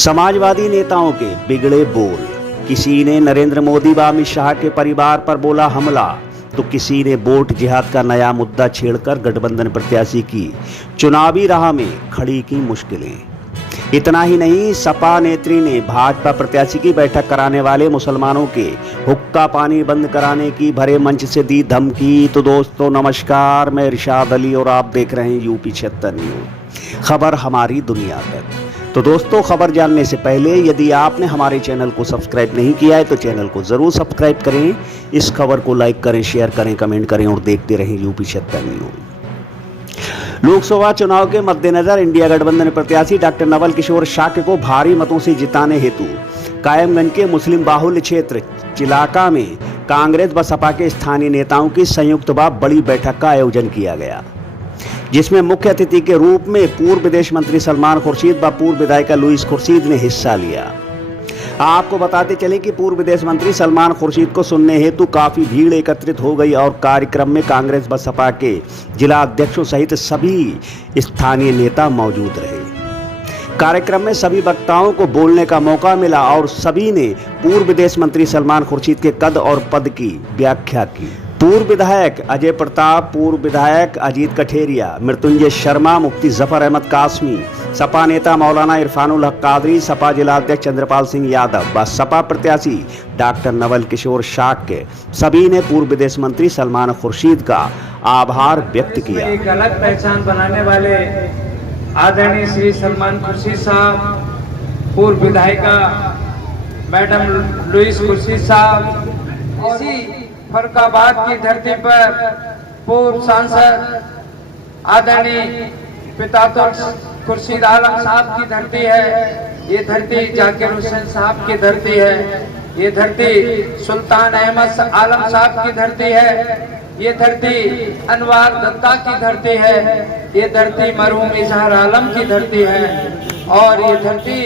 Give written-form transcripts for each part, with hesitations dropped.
समाजवादी नेताओं के बिगड़े बोल। किसी ने नरेंद्र मोदी व अमित शाह के परिवार पर बोला हमला, तो किसी ने वोट जिहाद का नया मुद्दा छेड़कर गठबंधन प्रत्याशी की चुनावी राह में खड़ी की मुश्किलें। इतना ही नहीं, सपा नेत्री ने भाजपा प्रत्याशी की बैठक कराने वाले मुसलमानों के हुक्का पानी बंद कराने की भरे मंच से दी धमकी। तो दोस्तों नमस्कार, मैं इरशाद अली और आप देख रहे हैं यूपी 76 न्यूज, खबर हमारी दुनिया तक। तो दोस्तों, खबर जानने से पहले यदि आपने हमारे चैनल को सब्सक्राइब नहीं किया है तो चैनल को जरूर सब्सक्राइब करें, इस खबर को लाइक करें, शेयर करें, कमेंट करें और देखते रहें यूपी 76 न्यूज। लोकसभा चुनाव के मद्देनजर इंडिया गठबंधन प्रत्याशी डॉक्टर नवल किशोर शाक्य को भारी मतों से जिताने हेतु कायमगंज के मुस्लिम बाहुल्य क्षेत्र चिलाका में कांग्रेस व सपा के स्थानीय नेताओं की संयुक्त व बड़ी बैठक का आयोजन किया गया, जिसमें मुख्य अतिथि के रूप में पूर्व विदेश मंत्री सलमान खुर्शीद व पूर्व विधायिका लुईस खुर्शीद ने हिस्सा लिया। आपको बताते चले कि पूर्व विदेश मंत्री सलमान खुर्शीद को सुनने हेतु काफी भीड़ एकत्रित हो गई और कार्यक्रम में कांग्रेस व सपा के जिला अध्यक्षों सहित सभी स्थानीय नेता मौजूद रहे। कार्यक्रम में सभी वक्ताओं को बोलने का मौका मिला और सभी ने पूर्व विदेश मंत्री सलमान खुर्शीद के कद और पद की व्याख्या की। पूर्व विधायक अजय प्रताप, पूर्व विधायक अजीत कठेरिया, मृत्युंजय शर्मा, मुफ्ती जफर अहमद कासमी, सपा नेता मौलाना इरफानुल हक कादरी, सपा जिला अध्यक्ष चंद्रपाल सिंह यादव व सपा प्रत्याशी डॉक्टर नवल किशोर शाक्य सभी ने पूर्व विदेश मंत्री सलमान खुर्शीद का आभार व्यक्त किया। एक अलग पहचान बनाने वाले आदरणीय श्री सलमान खुर्शीद साहब, पूर्व विधायिका मैडम लुईस खुर्शीद साहब, इसी फरुखाबाद की धरती पर पूर्व सांसद आदरणीय पितातुल खुर्शीद आलम साहब की धरती है। ये धरती जाकिर हुसैन साहब की धरती है। ये धरती सुल्तान अहमद आलम साहब की धरती है। ये धरती अनवार दत्ता की धरती है। ये धरती मरहूम इजहार आलम की धरती है और ये धरती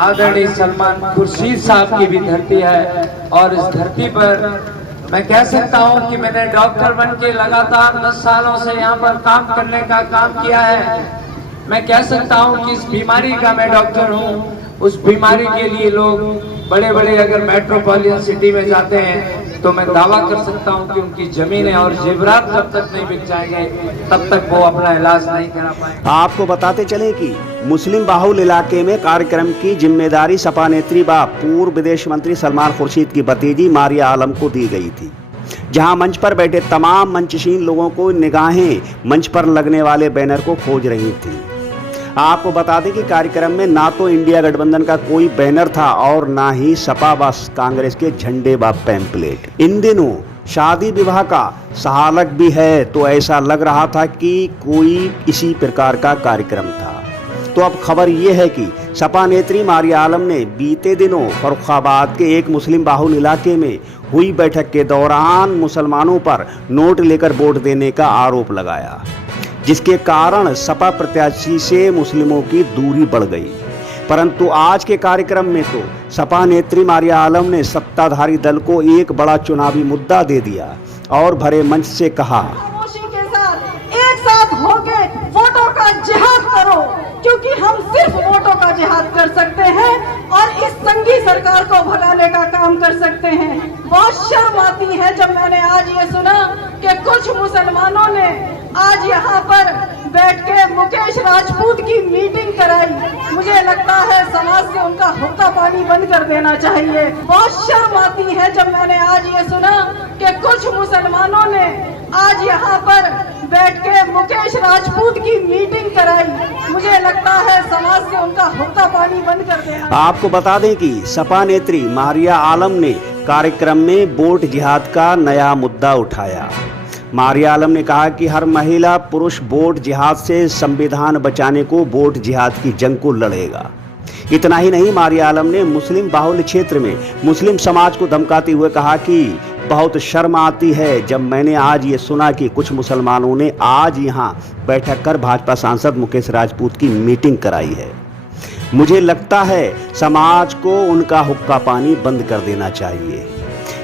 आदरणीय सलमान खुर्शीद साहब की भी धरती है। और इस धरती पर मैं कह सकता हूं कि मैंने डॉक्टर बन के लगातार 10 सालों से यहाँ पर काम करने का काम किया है। मैं कह सकता हूं कि इस बीमारी का मैं डॉक्टर हूं। उस बीमारी के लिए लोग बड़े बड़े अगर मेट्रोपॉलिटन सिटी में जाते हैं तो मैं दावा कर सकता हूं कि उनकी जमीनें और जेवरात जब तक नहीं बिक जाएंगे तब तक वो अपना इलाज नहीं करा पाएंगे। आपको बताते चले कि मुस्लिम बाहुल इलाके में कार्यक्रम की जिम्मेदारी सपा नेत्री व पूर्व विदेश मंत्री सलमान खुर्शीद की भतीजी मारिया आलम को दी गई थी, जहां मंच पर बैठे तमाम मंचशीन लोगों को निगाहें मंच पर लगने वाले बैनर को खोज रही थी। आपको बता दें कि कार्यक्रम में ना तो इंडिया गठबंधन का कोई बैनर था और ना ही सपा व कांग्रेस के झंडे व पैम्पलेट। इन दिनों शादी विवाह का सहालक भी है, तो ऐसा लग रहा था कि कोई इसी प्रकार का कार्यक्रम था। तो अब खबर ये है कि सपा नेत्री मारिया आलम ने बीते दिनों फरुखाबाद के एक मुस्लिम बाहुल इलाके में हुई बैठक के दौरान मुसलमानों पर नोट लेकर वोट देने का आरोप लगाया, जिसके कारण सपा प्रत्याशी से मुस्लिमों की दूरी बढ़ गई। परंतु आज के कार्यक्रम में तो सपा नेत्री मारिया आलम ने सत्ताधारी दल को एक बड़ा चुनावी मुद्दा दे दिया और भरे मंच से कहा, खामोशी के साथ एक साथ होके वोटों का जिहाद करो, क्योंकि हम सिर्फ वोटों का जिहाद कर सकते हैं और इस संगी सरकार को भगाने का काम कर सकते हैं। बहुत शर्म आती है जब मैंने आज ये सुना कि कुछ मुसलमानों ने आज यहाँ पर बैठ के मुकेश राजपूत की मीटिंग कराई। मुझे लगता है समाज से उनका हुक्का पानी बंद कर देना चाहिए। बहुत शर्म आती है जब मैंने आज ये सुना कि कुछ मुसलमानों ने आज यहाँ पर बैठ के मुकेश राजपूत की मीटिंग कराई। मुझे लगता है समाज से उनका हुक्का पानी बंद कर देना। आपको बता दें कि सपा नेत्री मारिया आलम ने कार्यक्रम में वोट जिहाद का नया मुद्दा उठाया। मारिया आलम ने कहा कि हर महिला पुरुष वोट जिहाद से संविधान बचाने को वोट जिहाद की जंग को लड़ेगा। इतना ही नहीं, मारिया आलम ने मुस्लिम बाहुल्य क्षेत्र में मुस्लिम समाज को धमकाते हुए कहा कि बहुत शर्म आती है जब मैंने आज ये सुना कि कुछ मुसलमानों ने आज यहाँ बैठक कर भाजपा सांसद मुकेश राजपूत की मीटिंग कराई है। मुझे लगता है समाज को उनका हुक्का पानी बंद कर देना चाहिए।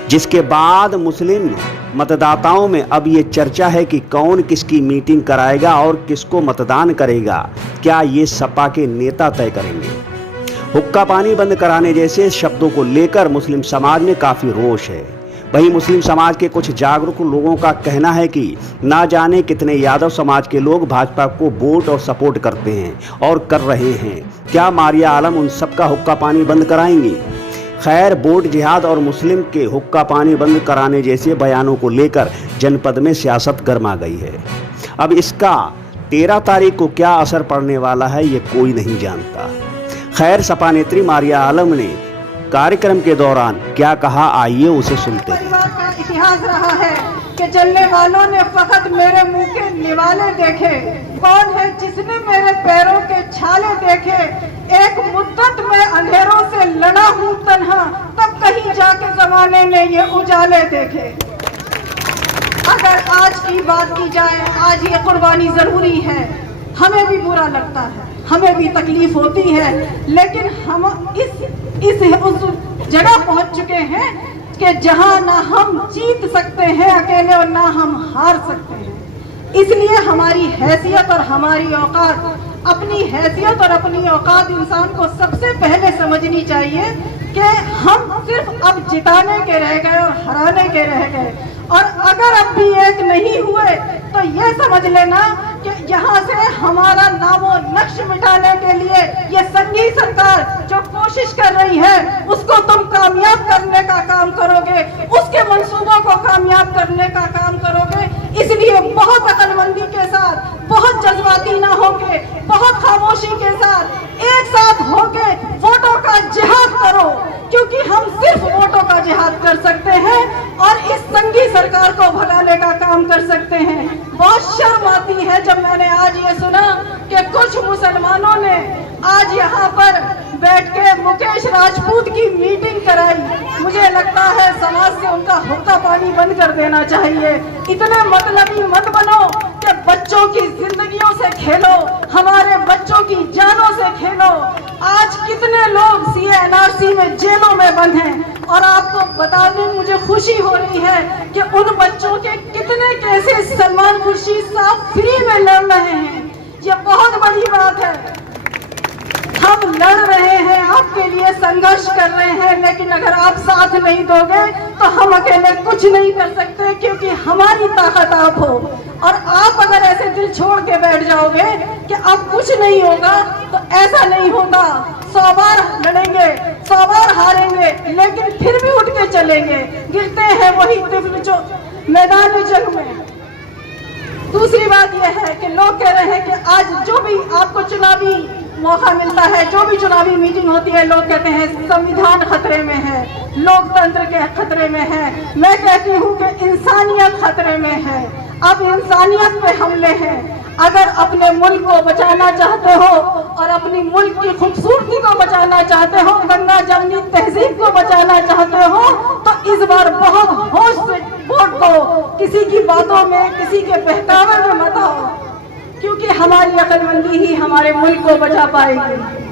जिसके बाद मुस्लिम मतदाताओं में अब ये चर्चा है कि कौन किसकी मीटिंग कराएगा और किसको मतदान करेगा। क्या ये सपा के नेता तय करेंगे? हुक्का पानी बंद कराने जैसे शब्दों को लेकर मुस्लिम समाज में काफी रोष है। वहीं मुस्लिम समाज के कुछ जागरूक लोगों का कहना है कि ना जाने कितने यादव समाज के लोग भाजपा को वोट और सपोर्ट करते हैं और कर रहे हैं। क्या मारिया आलम उन सबका हुक्का पानी बंद कराएंगी? खैर, वोट जिहाद और मुस्लिम के हुक्का पानी बंद कराने जैसे बयानों को लेकर जनपद में सियासत गर्मा गई है। अब इसका 13 तारीख को क्या असर पड़ने वाला है ये कोई नहीं जानता। खैर, सपा नेत्री मारिया आलम ने कार्यक्रम के दौरान क्या कहा, आइए उसे सुनते हैं। परिवार का इतिहास रहा है कि जलने वालों ने फकत मेरे मुंह के निवाले देखे। कौन है जिसने मेरे पैरों के छाले देखे? एक मुद्दत में अंधेरों से लड़ा हूँ तन्हा, तब कहीं जाके जमाने ने ये उजाले देखे। अगर आज की बात की जाए, आज ये कुर्बानी जरूरी है। हमें भी बुरा लगता है, हमें भी तकलीफ होती है, लेकिन हम उस जगह पहुंच चुके हैं कि जहां ना हम जीत सकते हैं अकेले और ना हम हार सकते हैं। इसलिए हमारी हैसियत और हमारी औकात, अपनी हैसियत और अपनी औकात इंसान को सबसे पहले समझनी चाहिए कि हम सिर्फ अब जिताने के रह गए और हराने के रह गए। और अगर अब भी एक नहीं हुए तो ये समझ लेना कि यहाँ से हमारा नामो नक्श मिटाने के लिए ये संघी सरकार जो कोशिश कर रही है उसको तुम कामयाब करने का काम करोगे, उसके मंसूबों को कामयाब करने का काम करोगे। इसलिए बहुत अक्लमंदी के साथ, बहुत जज्बाती ना होके, बहुत खामोशी के साथ एक साथ होके वोटों का जिहाद करो, क्योंकि हम सिर्फ वोटों का जिहाद कर सकते हैं और इस संघी सरकार को भगाने का काम कर सकते हैं। बहुत शर्म आती है जब मैंने आज ये सुना कि कुछ मुसलमानों ने आज यहाँ पर बैठ के मुकेश राजपूत की मीटिंग कराई। मुझे लगता है समाज से उनका हुक्का पानी बंद कर देना चाहिए। इतने मतलबी मत बनो कि बच्चों की जिंदगियों से खेलो, हमारे बच्चों की जानों से खेलो। आज कितने लोग CA/NRC में जेलों में बंद हैं और आपको बताने मुझे खुशी हो रही है कि उन बच्चों के कितने केसेस सलमान खुर्शीद साहब फ्री में लड़ रहे हैं। ये बहुत बड़ी बात है। हम लड़ रहे हैं, आपके लिए संघर्ष कर रहे हैं, लेकिन अगर आप साथ नहीं दोगे तो हम अकेले कुछ नहीं कर सकते, क्योंकि हमारी ताकत आप हो। और आप अगर ऐसे दिल छोड़ के बैठ जाओगे कि अब कुछ नहीं होगा, तो ऐसा नहीं होगा। 100 बार लड़ेंगे, 100 बार हारेंगे, लेकिन फिर भी उठ के चलेंगे। गिरते हैं वही तिफल जो मैदान जंग में। दूसरी बात यह है कि लोग कह रहे हैं कि आज जो भी आपको चुनावी मौका मिलता है, जो भी चुनावी मीटिंग होती है, लोग कहते हैं संविधान खतरे में है, लोकतंत्र के खतरे में है। मैं कहती हूँ कि इंसानियत खतरे में है। अब इंसानियत पे हमले हैं। अगर अपने मुल्क को बचाना चाहते हो और अपनी मुल्क की खूबसूरती को बचाना चाहते हो, गंगा जमनी तहजीब को बचाना चाहते हो, तो इस बार बहुत होश से वोट दो। किसी की बातों में, किसी के बहकावे में मत आओ, क्योंकि हमारी अक्लमंदी ही हमारे मुल्क को बचा पाएगी।